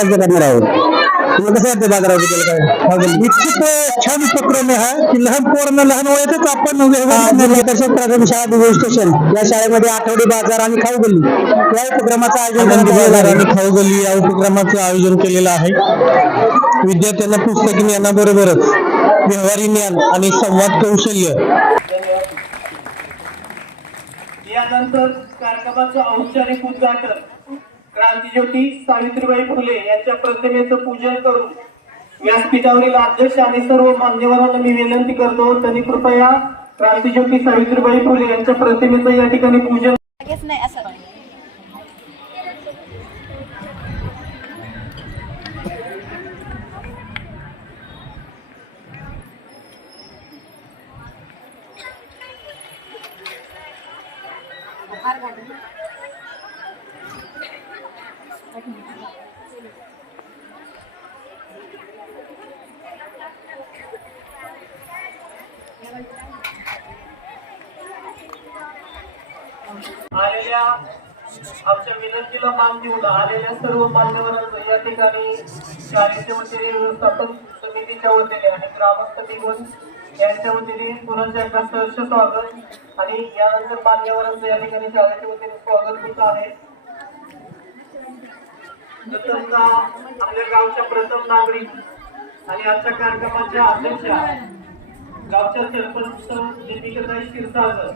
चर्चा करणार आहोत. तुम्हाला कसं वाटतं बाजाराबद्दल काय? इतकं छान उपक्रम आहे की लहान पोरांना लहान वयातच आपण निर्देशक प्राथमिक शाळा दिवे स्टेशन. या शाळेमध्ये आठवडी बाजार आणि खाऊ गल्ली या उपक्रमाचं आयोजन बाजार आणि खाऊ गल्ली या उपक्रमाचं आयोजन केलेलं आहे. विद्यार्थ्यांना पुस्तकी ज्ञानाबरोबरच व्यवहारी ज्ञान आणि संवाद कौशल्य. यानंतर कार्यक्रमाचं औपचारिक उद्घाटन. क्रांतीज्योती सावित्रीबाई फुले यांच्या प्रतिमेचं पूजन करून व्यासपीठावरील अध्यक्ष आणि सर्व मान्यवरांना मी विनंती करतो त्यांनी कृपया क्रांतीज्योती सावित्रीबाई फुले यांच्या प्रतिमेचं या ठिकाणी पूजन नाही असं आलेल्या आमच्या मान देऊन आलेल्या सर्व मान्यवरांचं या ठिकाणी शाळेच्या वतीने व्यवस्थापन समितीच्या वतीने आणि ग्रामस्थ निघून यांच्या वतीने पुन्हा एकदा सहर्ष स्वागत. आणि यानंतर मान्यवरांचं या ठिकाणी शाळेच्या वतीने स्वागत होत आहे. प्रथमतः आपल्या गावच्या प्रथम नागरिक आणि आजच्या कार्यक्रमाच्या अध्यक्षा गावच्या सरपंच दीपिकाताई क्षीरसागर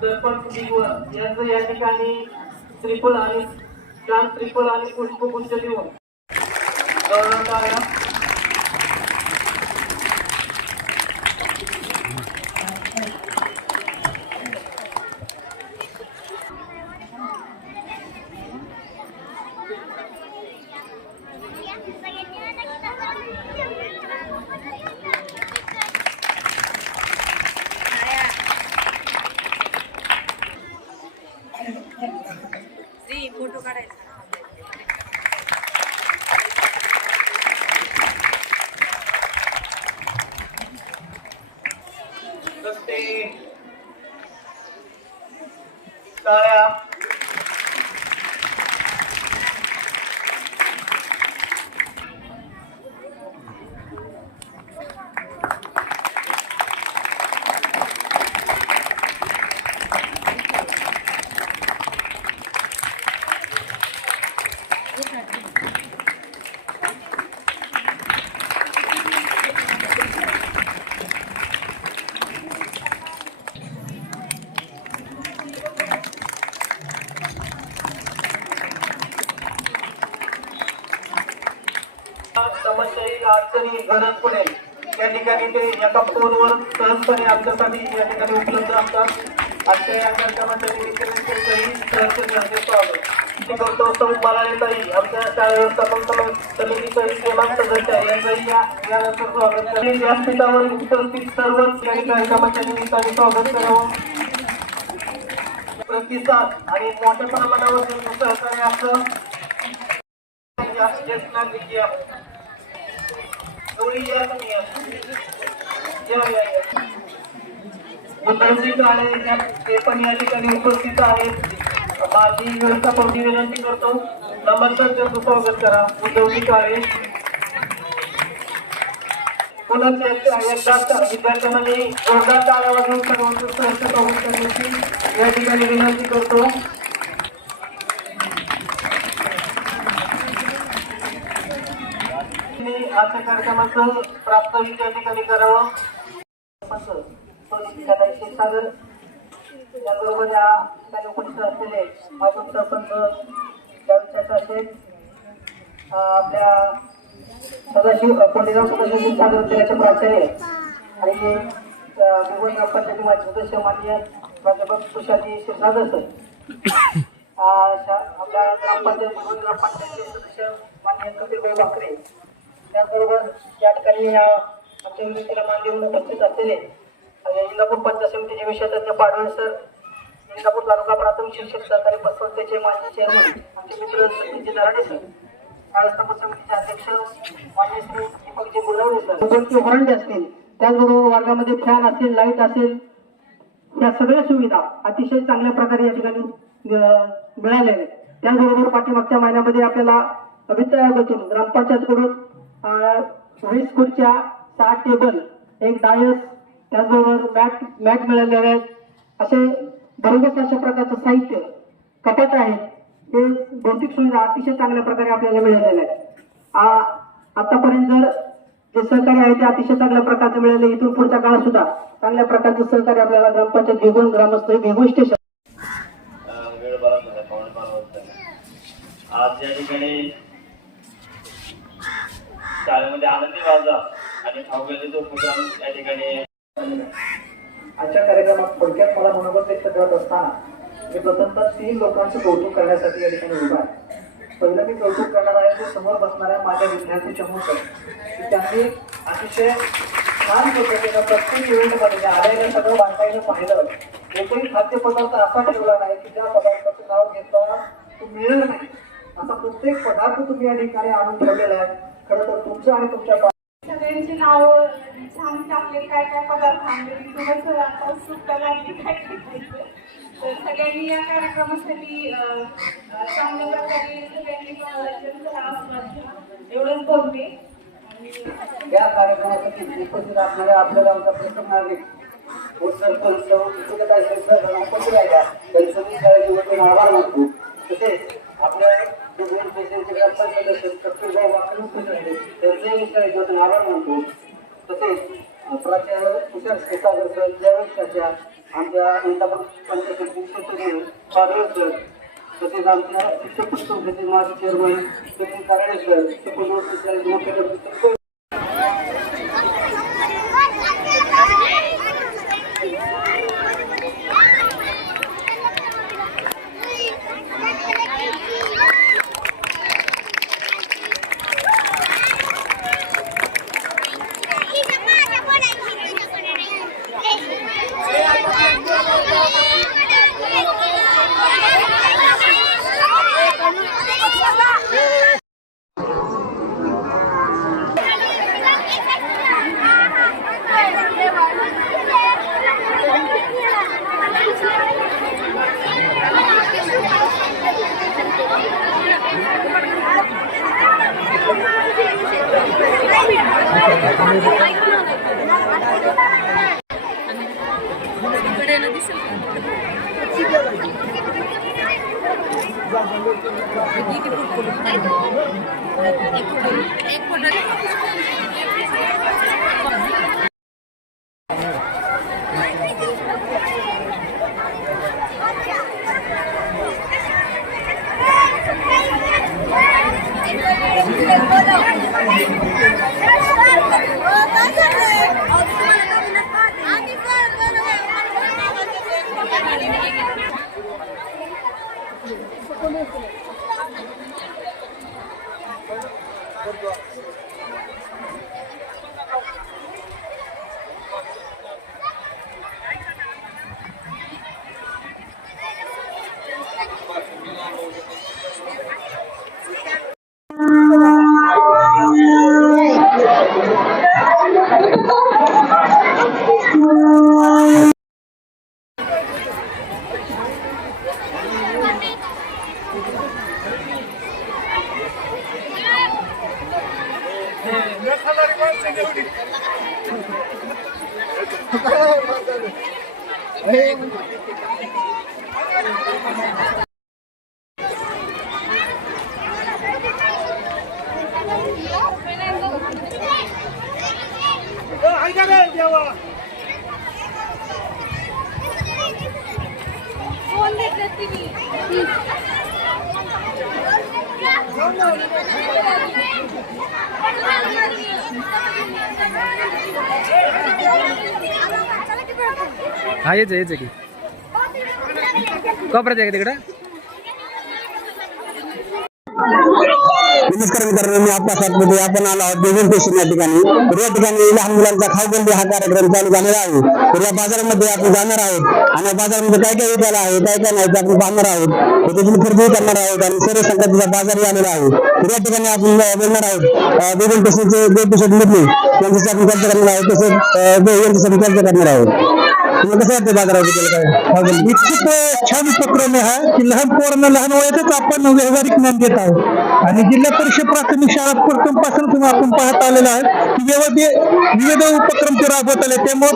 सरपंच दिगवर यांचं या ठिकाणी त्रिफळ आणि चार त्रिफळ आणि पुष्पगुच्छ देऊन गौरवण्यात এই মোটো ते एका फोनवर सहजपणे आमच्यासाठी या ठिकाणी उपलब्ध असतात. आजच्या या कार्यक्रमाच्या निमित्ताने त्यांचंही आमच्या शाळा व्यवस्थापन सदस्य आहे. या स्वागत व्यासपीठावर उपस्थित सर्वच या कार्यक्रमाच्या निमित्ताने स्वागत करावं. प्रतिसाद आणि मोठ्या प्रमाणावर सहकार्य ज्येष्ठ नागरिक या तुम्ही या. या, आले या. ते पण या ठिकाणी उपस्थित आहेत माझी व्यवस्थापन विनंती करतो नमस्कार त्यांचं स्वागत करा उद्धवजी काळे विद्यार्थ्यांमध्ये त्या- एकदा विद्यार्थ्यांना मी जोरदार टाळ्या वाजवून सर्वांचं करण्याची या ठिकाणी विनंती करतो मी आजच्या कार्यक्रमाचं प्राप्त या ठिकाणी करावं असं. पण त्याला क्षीरसागर या ठिकाणी उपस्थित असलेले माजी सरपंच गावच्या असेल आपल्या सदाशिव पंडितराव सदाशिव क्षीरसागर विद्यालयाचे प्राचार्य आणि ते ग्रामपंचायती सदस्य मान्य प्राध्यापक तुषारजी क्षीरसागर सर. शा- आपल्या ग्रामपंचायत विभाग ग्रामपंचायतीचे सदस्य मान्य कपिलभाऊ भाकरे. त्याचबरोबर या ठिकाणी या आमच्या विनंतीला मान देऊन उपस्थित असलेले इंदापूर पंचायत समितीचे विषय पाडवे सर इंदापूर तालुका प्राथमिक शिक्षक सहकारी पतसंस्थेचे माजी चेअरमन आमचे मित्र सचिनजी दराडे सर व्यवस्थापन समितीचे अध्यक्ष मान्य श्री दीपकजी गुलावडे सर. मोबाईलचे असतील त्याचबरोबर वर्गामध्ये फॅन असेल लाइट असेल या सगळ्या सुविधा अतिशय चांगल्या प्रकारे या ठिकाणी मिळाल्या मिळालेल्या आहेत. त्याचबरोबर पाठीमागच्या महिन्यामध्ये आपल्याला वित्त आयोगातून ग्रामपंचायतकडून वीस खुर्च्या सहा टेबल एक डायस त्याचबरोबर मॅट मॅट मिळालेले आहेत. असे बरोबर अशा प्रकारचं साहित्य कपाट आहेत. ते भौतिक सुविधा अतिशय चांगल्या प्रकारे आपल्याला मिळालेल्या आहेत. आतापर्यंत जर जे सहकार्य आहे ते अतिशय चांगल्या प्रकारचं मिळाले. इथून पुढच्या काळात सुद्धा चांगल्या प्रकारचं सहकार्य आपल्याला ग्रामपंचायत भेगून ग्रामस्थ भेगून स्टेशन आज या ठिकाणी शाळेमध्ये आनंदी बाजार आणि खाऊगल्ली तो प्रोग्राम या ठिकाणी. आजच्या कार्यक्रमात थोडक्यात मला मनोगत व्यक्त करत असताना मी प्रथमतः तीन लोकांचं कौतुक करण्यासाठी या ठिकाणी उभा आहे. पहिलं मी कौतुक करणार आहे ते समोर बसणाऱ्या माझ्या विद्यार्थी चमूचं की त्यांनी अतिशय छान पद्धतीनं प्रत्येक इव्हेंटमध्ये ज्या आलेल्या सगळं बांधायला पाहिलं एकही खाद्यपदार्थ असा ठेवला नाही की ज्या पदार्थाचं नाव घेतलं तो मिळणार नाही. असा प्रत्येक पदार्थ तुम्ही या ठिकाणी आणून ठेवलेला आहे. खरं तर तुमचं आणि तुमच्या सगळ्यांची नावं छान टाकले काय काय पदार्थ आणले तुम्हाला आता उत्सुकता लागली काय खायचं तर सगळ्यांनी या कार्यक्रमासाठी चांगल्या प्रकारे सगळ्यांनी. एवढंच बोलते. या कार्यक्रमासाठी उपस्थित असणाऱ्या आपल्या गावचा प्रथम नागरिक सरपंच इथे काय सरपंच राहिला त्यांचं मी वतीने आभार मानतो. तसेच आपल्या दोन ग्रामपंचायत कपिलभाऊ राहिले त्यांचेही मी शाळेचे आभार मानतो तसेच प्राचार्य तुषार क्षीरसागर सर आमच्या इंदापूर पंचायतीचे शिक्षक पाडवे सर तसेच आमच्या शिक्षक संस्थेचे माजी chairman Sachin Karade sir हा यायचं यायचं की। कोपऱ्यात आहे का नमस्कार मित्रांनो मी आपला सातपुते आपण आलो आहोत बेगून स्टेशन या ठिकाणी. तर या ठिकाणी लहान मुलांचा खाऊगल्ली हा कार्यक्रम चालू झालेला आहे. तर या बाजारामध्ये आपण जाणार आहोत. आणि बाजारामध्ये काय काय विकायला आहे काय काय नाही ते आपण पाहणार आहोत. त्याच्यातून खरेदी करणार आहोत आणि सर्व संगतीचा बाजार आलेला आहे. तर या ठिकाणी आपण बोलणार आहोत अं, बेगून स्टेशनचे जे पिशट मिळते त्यांच्याशी आपण चर्चा करणार आहोत. तसेच यांच्यासाठी चर्चा करणार आहोत. तुम्हाला कसं वाटतं बाजाराबद्दल काय ही छान उपक्रम आहे की लहान पोरांना लहान वयातच आपण व्यावहारिक ज्ञान देत आहोत. आणि जिल्हा परिषद प्राथमिक शाळा प्रथमपासून आपण पाहत आलेलो आहे की विविध विविध उपक्रम ते राबवत आले. त्यामुळे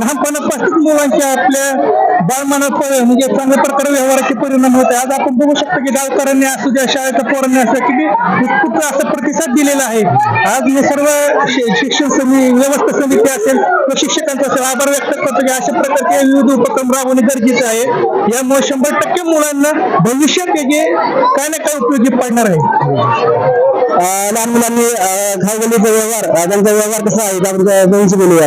लहानपणापासून मुलांच्या आपल्या बाळमानात म्हणजे चांगल्या प्रकारे व्यवहाराचे परिणाम होते. आज आपण बघू शकतो की गावकऱ्यांनी असू द्या शाळेच्या पोरांनी असं किती उत्स्फूर्त असा प्रतिसाद दिलेला आहे. आज मी सर्व शिक्षण समिती व्यवस्था समिती असेल व शिक्षकांचा असेल आभार व्यक्त करतो की अशा प्रकारचे विविध उपक्रम राबवणे गरजेचे आहे. यामुळे शंभर टक्के मुलांना भविष्यात त्याचे काय ना काय उपयोगी पडणार आहे. लहान मुलांनी अं, व्यवहार अं, त्यांचा व्यवहार कसा आहे? त्याबद्दल दोनशे बोलूया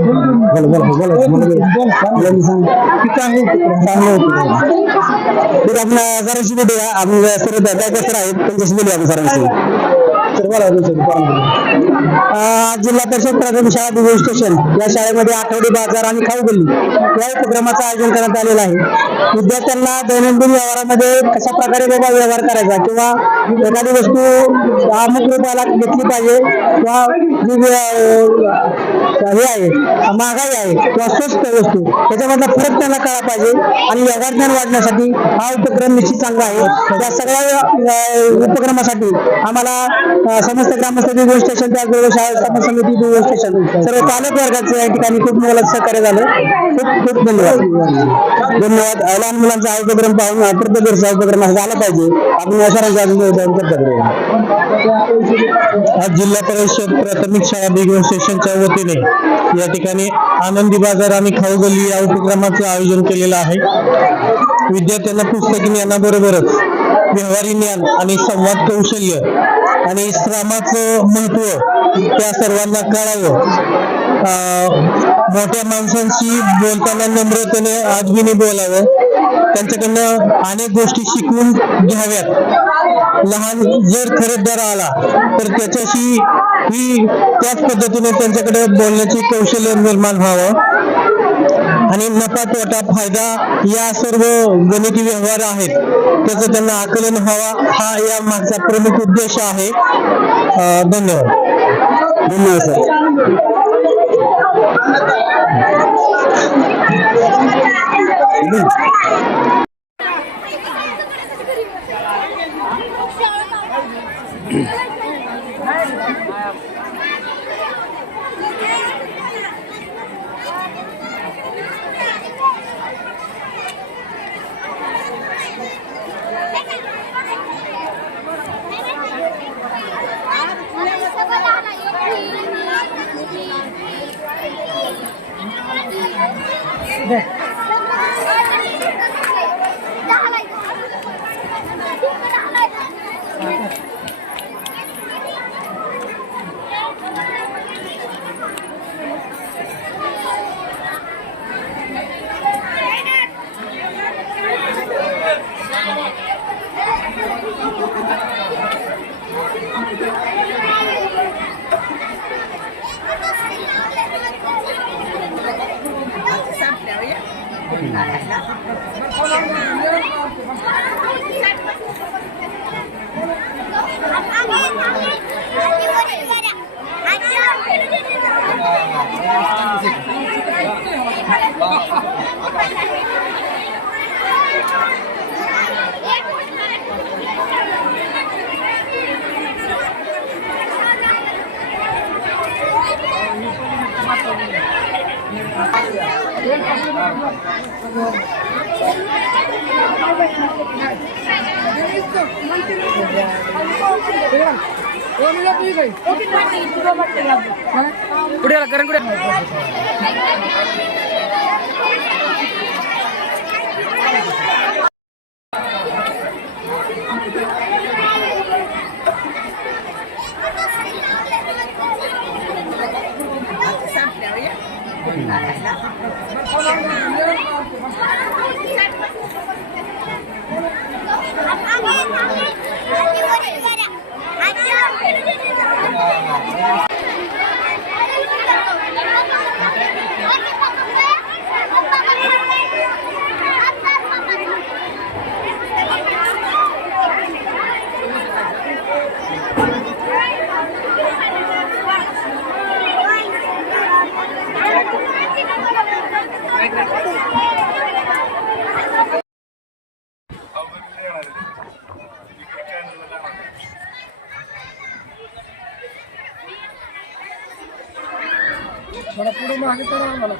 आता बोला बोला बोला बोला. मुलांनी सांग. चांगलं होतं. ठीक आहे, आपण अं, सरांशी भेटूया आपण सर काय काय सर आहेत त्यांच्याशी बोलूया आपण सरांशी तर बोला जिल्हा परिषद प्राथमिक शाळा दिवे स्टेशन या शाळेमध्ये आठवडी बाजार आणि खाऊ गल्ली या उपक्रमाचं आयोजन करण्यात आलेलं आहे. विद्यार्थ्यांना दैनंदिन व्यवहारामध्ये कशा प्रकारे बाबा व्यवहार करायचा किंवा एखादी वस्तू अमुक रुपयाला घेतली पाहिजे किंवा जी हे आहे महागाई आहे किंवा स्वस्त वस्तू त्याच्यामधला फरक त्यांना कळला पाहिजे आणि व्यवहार ज्ञान वाढण्यासाठी हा उपक्रम निश्चित चांगला आहे. त्या सगळ्या उपक्रमासाठी आम्हाला समस्त ग्रामस्थ दिवे स्टेशन त्याचबरोबर समिती स्टेशन सर्व पालक वर्गाचं या ठिकाणी खूप मोलाचं सहकार्य झालं खूप खूप धन्यवाद धन्यवाद लहान मुलांचा हा उपक्रम पाहून प्रत्येक वर्षी उपक्रम असा झाला पाहिजे आपण अशा आज जिल्हा परिषद प्राथमिक शाळा बिगवन स्टेशनच्या वतीने या ठिकाणी आनंदी बाजार आणि खाऊ गल्ली या उपक्रमाचं आयोजन केलेलं आहे विद्यार्थ्यांना पुस्तकी ज्ञानाबरोबरच व्यवहारी ज्ञान आणि संवाद कौशल्य आणि श्रमाचं महत्त्व त्या सर्वांना कळावं. अं, मोठ्या माणसांशी बोलताना नम्रतेने आजबीने बोलावं. त्यांच्याकडनं अनेक गोष्टी शिकवून घ्याव्यात. लहान जर खरेदीदार आला तर त्याच्याशी ही त्याच पद्धतीने त्यांच्याकडे बोलण्याचे कौशल्य निर्माण व्हावं. आणि नफा तोटा फायदा या सर्व गणिती व्यवहार आहेत. त्याचं त्यांना आकलन व्हावा हा या मागचा प्रमुख उद्देश आहे. धन्यवाद. धन्यवाद सर. 我们来了 ಕುಡಿಯಲ್ಲ ಕರೆಂಟ್ ಕುಡಿಯ あっ! మన కుటుంబం ఆగుతారా మనం